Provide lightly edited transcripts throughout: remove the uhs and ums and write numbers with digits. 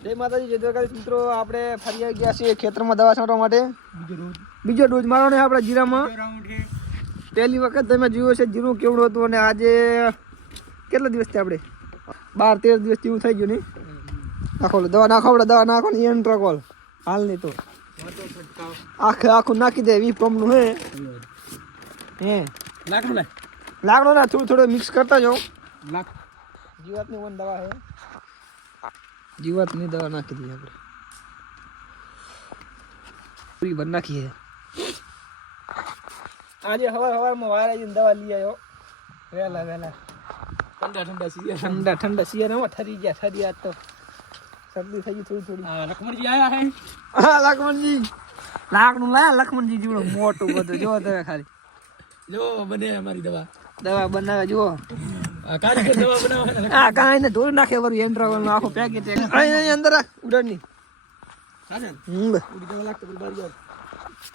જય માતાજી, જય દ્વારકાધીશ મિત્રો. આપણે ફરી આવી ગયા છીએ ખેતરમાં દવા છાંટવા માટે. બીજો ડોઝ મારવાનો છે આપણે જીરામાં. પહેલી વખત તમે જોયું છે જીરું કેવડું હતું, અને આજે કેટલા દિવસથી આપણે 12-13 દિવસથી એવું થઈ ગયું નહીં. નાખો દવા નાખો, આપણે દવા નાખો ને એન ટ્રકોલ હાલ નહીં તો આખું નાખી દે. 20 પંપનું હે લાકડું ના થોડું થોડું મિક્સ કરતા જાઓ. જીવાતની વન દવા છે, જીવાતની દવા નાખી દઈએ આપણે. પૂરી ભર નાખીએ. આજે સવારમાં વારે જઈને દવા લઈ આવ્યો વહેલા. ઠંડા શિયાળામાં ઠરી ગયા તો શરદી થઈ ગઈ થોડી. લક્ષ્મણજી આયા હે. હા લક્ષ્મણજી લાકડું લાયા. લક્ષ્મણજી જેવડું મોટું બધું જો તમે ખાલી જો બને અમારી દવા બનાવે જુઓ. કાંઈ ને ધોઈ નાખે વરું એન્ટ્રાવલ આખો પેકેટ અંદર ઉડાડની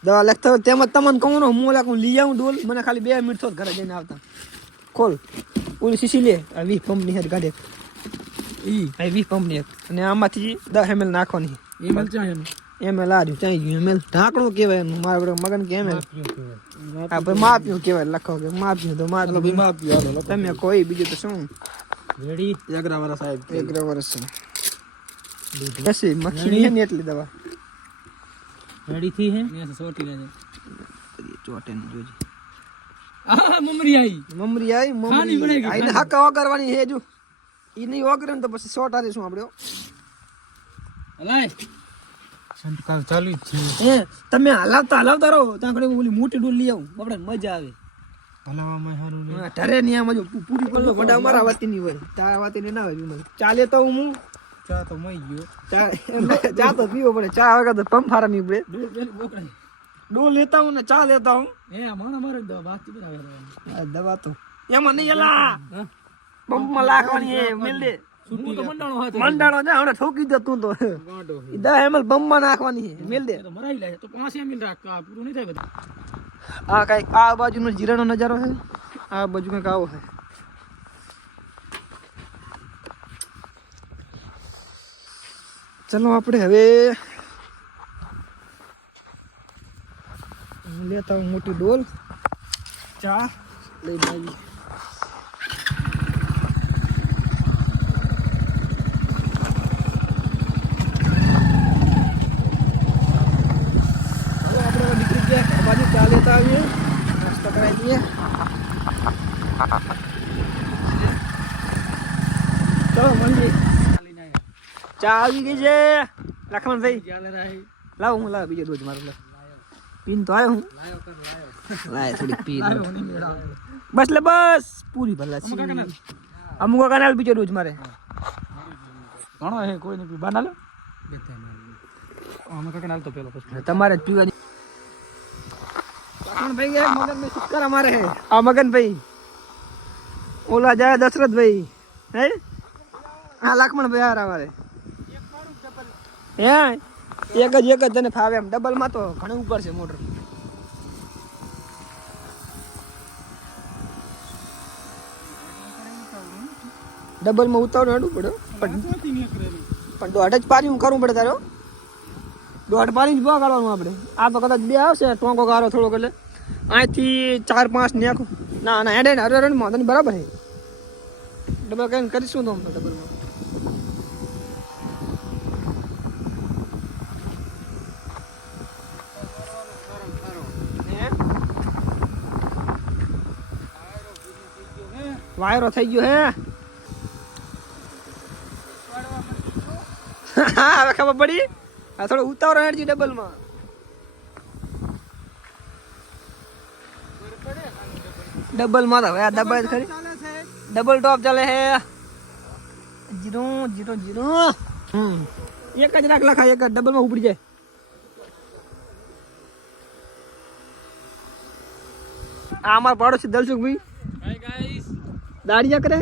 દવા લાગતા હોય તેમાં તમને કહું ને હું લાગું લઈ આવું ડોલ. મને ખાલી 2 મિનિટ થો ઘરે જઈને આવતા. ખોલ ઓલી શીશી લે. 20 પંપની હેર કાઢે. 20 પંપની અને આમાંથી 10 ml નાખવાની. ml આ રહ્યું ચાઈ ગયું ml ઢાંકણું કહેવાય એનું. મારા મગન કે ml હા ભાઈ માપ્યું કહેવાય. લખો કે માપ્યું તો માપ્યું. તમે કોઈ બીજું તો શું રેડી. એગ્રાવાળા સાહેબ એગ્રાવાળા છે એસી મખી હે ને એટલી દવા રેડી થી હે ને સોટી લે ચોટે ને જોજી. આ મમરી આવી આઈને હકા વગરવાની હે જો. ઈ નહીં વગરે ને તો પછી સોટા દેશું આપણે. હલાય સંતકાલ ચાલુ જ છે. તમે હલાવતા રહો. ત્યાં ઘણી ઓલી મોટી ડોલ લઈ આવું. આપણે મજા આવે હલાવવામાં. સારું ને ઢરે ની આમ જો પૂરી કરલો વડા અમારા વાતી ની હોય. તારા વાતી ને ના હોય મને. ચાલે તો હું ચા તો મઈ ગયો. ચા તો પીવો પડે. ચા વગર તો પંપ હારા નહીં પડે. ડોલ લેતા હું ને ચા લેતા હું. મારે દવા તો એમાં નહીં એલા પંપમાં લાખવાની હે. મેલ દે મંડાણો જા હમણાં ઠોકી દે તું તો. 10 ml પંપમાં નાખવાની હે. મેલ દે મરાઈ લે તો 5 ml રાખ. પૂરું નહીં થાય બધું. આ કઈક આ બાજુનો જીરાનો નજારો છે. આ બાજુ કઈક આવો છે. ચલો આપણે હવે લેતા હું મોટી ડોલ ચા લઈ આવી. ચા લેતા આવીએ. નાસ્તો કરાવી દઈએ. ચલો મંડી ચા આવી ગઈ છે. લખમણભાઈ લાવ હું લાવ બીજો ડોઝ મારો. પીન તો આવ્યો હું લાય થોડી પી બસ લે બસ પૂરી ભલા છે. અમુક કાનાલ બીજો ડોઝ મારે ઘણો હે. કોઈ નહીં બના લો. અમુક કાનાલ તો પેલો તમારે જ પીવાની. ભાઈ મગન ભાઈ શુક્ર અમારે હે. આ મગન ભાઈ ઓલા જાય દશરથ ભાઈ હે. હા લક્ષ્મણ ભાઈ હાર અમારે હે. એક જ તને ફાવે એમ. ડબલ માં તો ઘણું ઉપર છે મોટર. ડબલ માં ઉતાવળ હેડું પડે પણ 1.5 જ પાણી હું કરવું પડે. તારો 1.5 પાણી જ બહુ કાઢવાનું આપણે. આ તો કદાચ 2 આવશે ટોંકો ગારો થોડોક. એટલે અહીંથી 4-5 નાખો. ના હેડે ને હરે રનમાં તને બરાબર છે. ડબલ કઈ કરીશું તો ડબલમાં વાયરો થઈ ગયો હે. હા હવે ખબર પડી. આ થોડો ઉતાવળ હેડજી ડબલમાં. ડબલમાં તો હવે આ ડબલ ખરી. ડબલ ટોપ ચાલે હે. 0 એક જ રાખ લખાય. એક જ ડબલમાં ઉપડી જાય. આ અમારા પાડોશી દલસુખ ભાઈ દાડિયા કરે.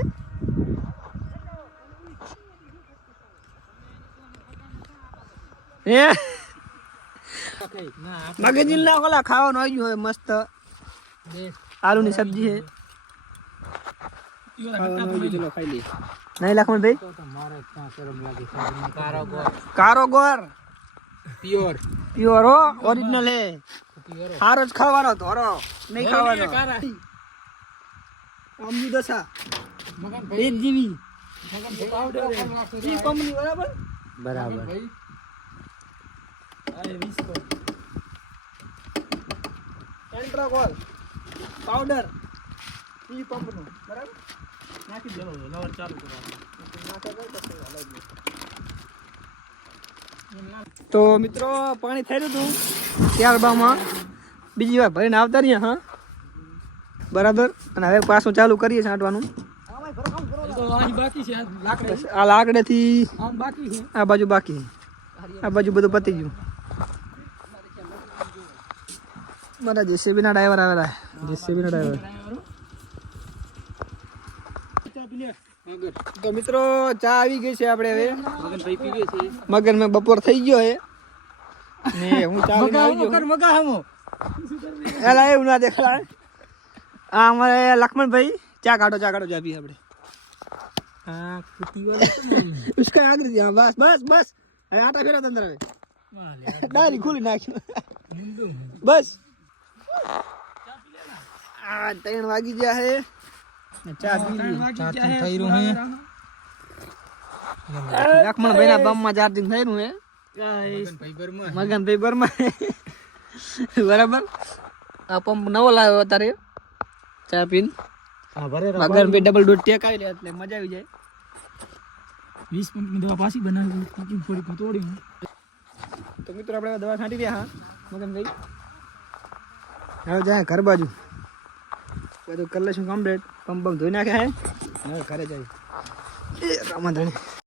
હે મગજી ના ઓલા ખાવાનું આવી ગયું હવે મસ્ત. આલુ ની સબ્જી છે. ચલો ખાઈ લઈએ. નહીં લખમણભાઈ તો મારે ક્યાં શરમ લાગે કારો ગોર કારો ગોર પ્યોર પ્યોર હો ઓરિજિનલ હે પ્યોર હારો જ ખાવાનો ધોરો નહીં ખાવાનો કારા અમની દશા મગન એક જીવી મગન પાવડર ઈ કંપની બરાબર બરાબર અરે વિસ્કો એન્ટ્રાકોલ પાવડર ઈ કંપની બરાબર નાખી દેવો લવર ચાલુ કરવાનું તો મિત્રો પાણી થઈ રહ્યું હતું ત્યારબાદમાં બીજી વાર ભરીને આવતા રહ્યા હા બરાબર અને હવે પાછું ચાલુ કરીએ છાંટવાનું બાકી છે લાકડે આ લાકડેથી આમ બાકી છે આ બાજુ બાકી આ બાજુ બધું પતી ગયું મારા જેસીબી ના ડ્રાઈવર આવેલા જેસીબી ના ડ્રાઈવર તો મિત્રો ચા આવી ગઈ છે આપણે હવે મગન ભાઈ પી ગયો છે મગન મેં બપોર થઈ ગયો હે ને હું ચા લઈને આવી ગયો મગા હમો એલા એવું ના દેખાય આ અમારે લક્ષ્મણભાઈ ચા કાઢો ચા પી આપણે હા કુટી વાળો ઉસકા આગળ દી બસ બસ બસ હવે આટા ફેરા અંદર હવે ડાયરી ખુલી નાખ્યું બસ આ 3 વાગી ગયા હે ચા પી લી ચાર્જિંગ થઈ રહ્યું હે લક્ષ્મણભાઈ ના બમમાં ચાર્જિંગ થઈ રહ્યું હે મગનભાઈ બર્મા બરાબર આ પંપ નવો લાવ્યો અત્યારે ચા પીને હા ભરે મગનભાઈ ડબલ ડોટ ટેકાવી લે એટલે મજા આવી જાય 20 પંપની દવા પાછી બનાવી થોડી તોડી તો મિત્રો આપણે દવા છાંટી રહ્યા હા મગનભાઈ હવે જાય ઘર બાજુ બધું કરી લઈશું કમ્પ્લીટ પંપ ધોઈ નાખ્યા હે હવે ઘરે જાય એ રામાધણી